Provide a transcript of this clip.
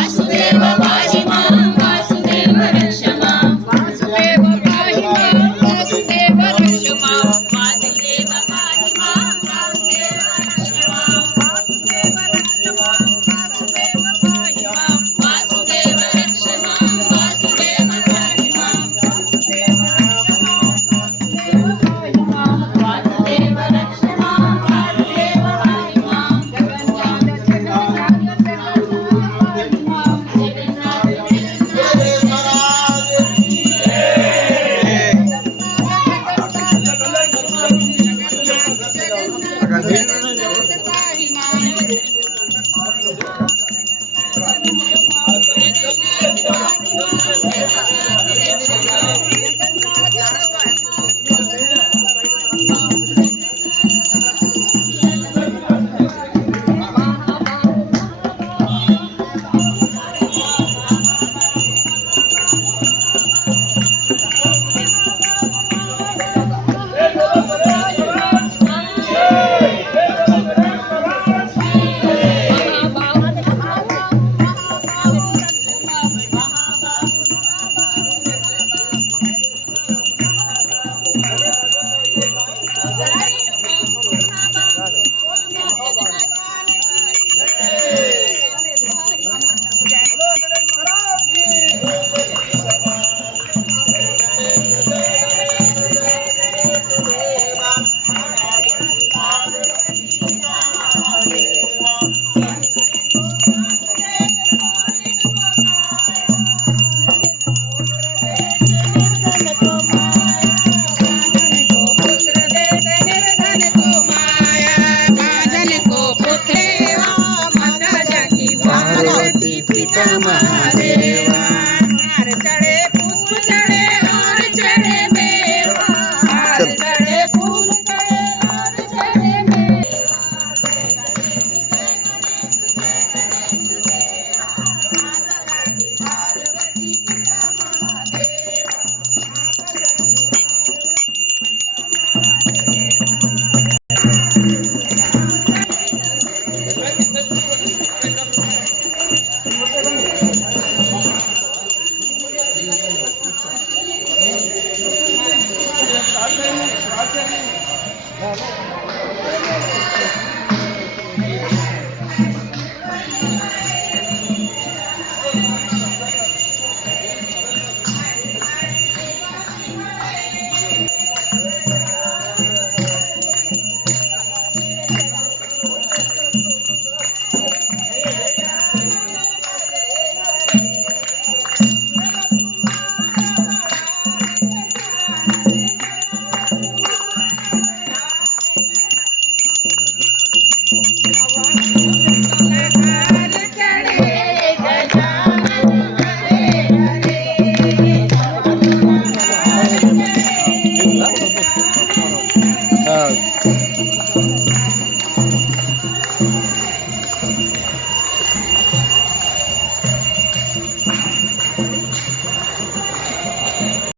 वासुदेव पाहि मां वासुदेव रक्ष मां वासुदेव पाहि मां वासुदेव रक्ष मां वासुदेव पाहि मां वासुदेव रक्ष मां वासुदेव रक्ष मां वासुदेव पाहि मां वासुदेव रक्ष मां वासुदेव पाहि मां वासुदेव रक्ष मां वासुदेव पाहि मां वासुदेव रक्ष मां वासुदेव पाहि मां जगन्नाथ जगन्नाथ पिता महादेवा हार चढ़े पुष्प चढ़े और चढ़े मेवा हार चढ़े पुष्प चढ़े और चढ़े मेवा पार्वती पिता महादेवा हाँ